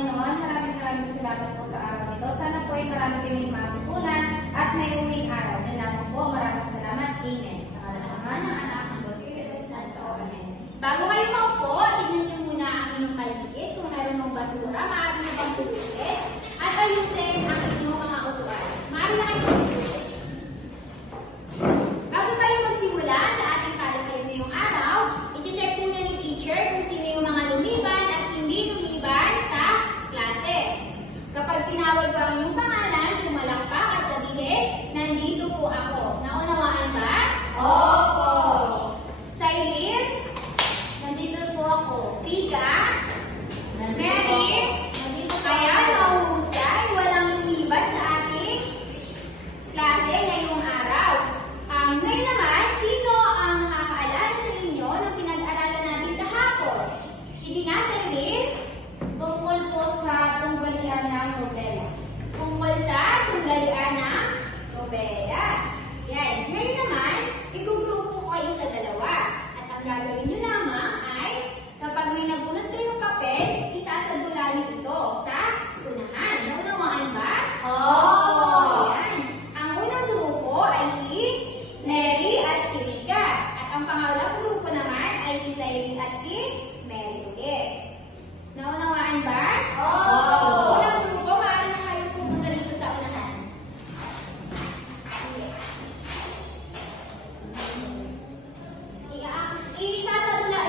Panginoon, maraming salamat po sa araw nito. Sana po ay marami kayong matutunan at may uwing araw. Yun lamang po, maraming salamat. Amen. Sa ngalan ng Ama, ng Anak, ng Espiritu Santo. Amen. Bago kayo maupo, tignan niyo muna ang inyong paligid. Kung mayroong basura, maaari nyo bang pulutin at ayusin ang inyong mga upuan. Maaari na kayo magsimula. Bago tayo magsimula sa ating talakayan ngayong araw, i-check muna ni teacher kung sino yung mga lumiban at hindi lumiban sa klase. Kapag tinawag ko ang iyong pangalan, pumalakpak at sabihin, nandito po ako. Naunawaan ba? Opo. Sailin? Nandito po ako. Rika? Nandito po. Mary? Nandito po Kaya ako. mahusay, walang lumiban sa ating klase ngayong araw. Ngayon naman, sino ang nakakaalala sa inyo ng pinag-aralan natin kahapon? Sige nga, Sailin. Tungkol po sa tunggalian ng nobela. Tungkol sa tunggalian ng nobela. Yan. Ngayon naman, igugrupo ko kayo sa dalawa. At ang gagawin nyo lamang ay, kapag may nabunot kayong papel, isasadula nyo ito sa unahan. Naunawaan ba? Oo. Yan. Ang unang grupo ay si Mary at si Rika. At ang pangalawang grupo naman ay si Sailin at si Mary ulit. Naunawaan ba? Oo. Unang grupo, maaari na kayo pumunta dito sa unahan. Isasadula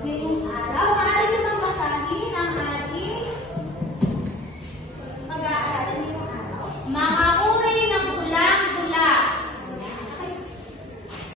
Ngayong araw, maaari namang basahin ang